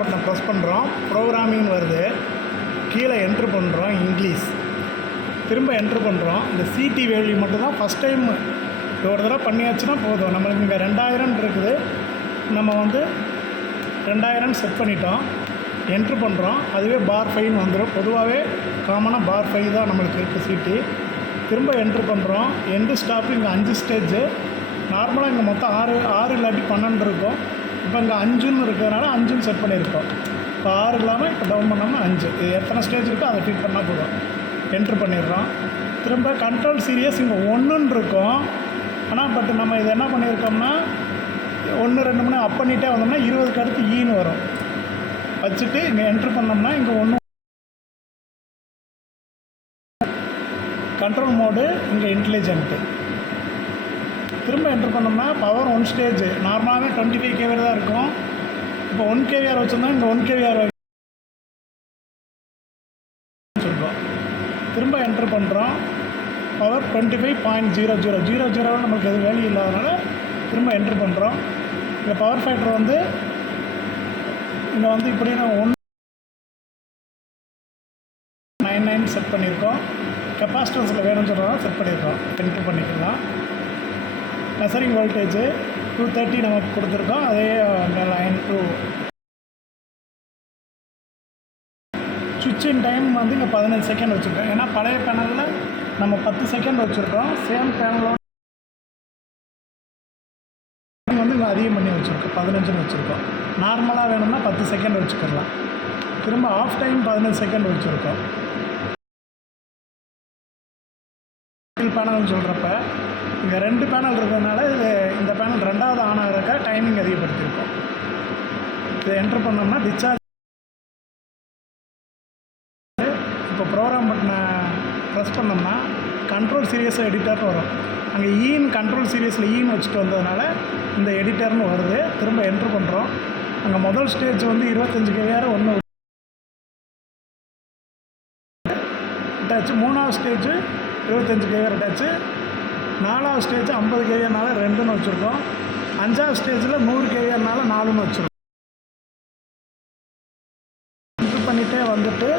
பட்டனை ப்ரெஸ் பண்ணுறோம், ப்ரோக்ராமிங் வருது. கீழே என்ட்ரு பண்ணுறோம் இங்கிலீஷ், திரும்ப என்ட்ரு பண்ணுறோம். இந்த சிடி வேல்யூ மட்டும்தான் ஃபஸ்ட் டைம் ஒரு தடவை பண்ணியாச்சுன்னா போதும். நம்மளுக்கு இங்கே 2000 இருக்குது, நம்ம வந்து 2000 செட் பண்ணிட்டோம், என்ட்ரு பண்ணுறோம். அதுவே பார் 5 வந்துடும். பொதுவாகவே காமனாக பார் 5 தான் நம்மளுக்கு இருக்குது சிடி. திரும்ப என்ட்ரு பண்ணுறோம். எண்டு ஸ்டாப்பு இங்கே 5 ஸ்டேஜு. நார்மலாக இங்கே மொத்தம் 6 இல்லாட்டி 12 இருக்கும். இப்போ இங்கே 5ன்னு இருக்கிறதுனால 5ன்னு செட் பண்ணியிருக்கோம். இப்போ 6 இல்லாமல் இப்போ டவுன் பண்ணோம்னா 5. இது எத்தனை ஸ்டேஜ் இருக்கோ அதை ஃபிட் பண்ணால் போதும். என்ட்ரு பண்ணிடுறோம். திரும்ப கண்ட்ரோல் சீரியஸ் இங்கே 1ன்னு இருக்கும். ஆனால் பட் நம்ம இது என்ன பண்ணியிருக்கோம்னா 1 2 3 அப் பண்ணிகிட்டே வந்தோம்னா 20க்கு அடுத்து ஈன்னு வரும். வச்சுட்டு இங்கே என்ட்ரு பண்ணோம்னா இங்கே 1 கண்ட்ரோல் மோடு, இங்கே இன்டெலிஜென்ட்டு. திரும்ப என்ட்ரு பண்ணோம்னா பவர் 1 ஸ்டேஜ். நார்மலாகவே 25 kVAR தான் இருக்கும். இப்போ 1 kVAR வச்சுருந்தா இங்கே 1 kVAR வச்சுருக்கோம். திரும்ப என்ட்ரு பண்ணுறோம். பவர் 25.00 நம்மளுக்கு எதுவும் வேல்யூ இல்லாதனால திரும்ப என்ட்ரு பண்ணுறோம். இங்கே பவர் ஃபேக்டர் வந்து இங்கே வந்து இப்படின்னு 199 செட் பண்ணியிருக்கோம். கெப்பாசிட்டன்ஸில் வேணும்னு சொல்கிறதா செட் பண்ணியிருக்கோம். என்ட்ரு பண்ணிக்கலாம். மெசரிங் வோல்டேஜ் 230 நமக்கு கொடுத்துருக்கோம். அதே லைன் டூ சுவிட்சின் டைம் வந்து இங்கே 15 செகண்ட் வச்சுருக்கோம். ஏன்னா பழைய பேனலில் நம்ம 10 செகண்ட் வச்சுருக்கோம். சேம் பேனலோட வந்து இங்கே அதிகம் பண்ணி வச்சுருக்கோம், 15ன்னு வச்சுருக்கோம். நார்மலாக வேணும்னா 10 செகண்ட் வச்சுக்கலாம். திரும்ப ஆஃப் டைம் 15 செகண்ட் வச்சுருக்கோம். பேனல்னு சொல்கிறப்ப இங்கே 2 பேனல் இருக்கிறதுனால இந்த பேனல் 2வது ஆன் ஆகிறக்க டைமிங் அதிகப்படுத்தியிருக்கோம். இதை என்ட்ரு பண்ணோம்னா டிஸ்சார்ஜ். இப்போ ப்ரோக்ராம் பட்டனை ப்ரெஸ் பண்ணோம்னா கண்ட்ரோல் சீரியஸ் எடிட்டர்னு வரும். அங்கே ஈன் கண்ட்ரோல் சீரியஸில் ஈன் வச்சுட்டு வந்ததுனால இந்த எடிட்டர்னு வருது. திரும்ப என்ட்ரு பண்ணுறோம். அங்கே முதல் ஸ்டேஜ் வந்து 25 kVAR 1 அட்டாச்சு. 3வது ஸ்டேஜ் 25 kVAR அட்டாச்சு. 4வது ஸ்டேஜ் 50 kVARனால 2ன்னு வச்சுருக்கோம். 5வது ஸ்டேஜில் 100 kVARனால 4ன்னு வச்சுருக்கோம். என்ட்ரு பண்ணிகிட்டே வந்துட்டு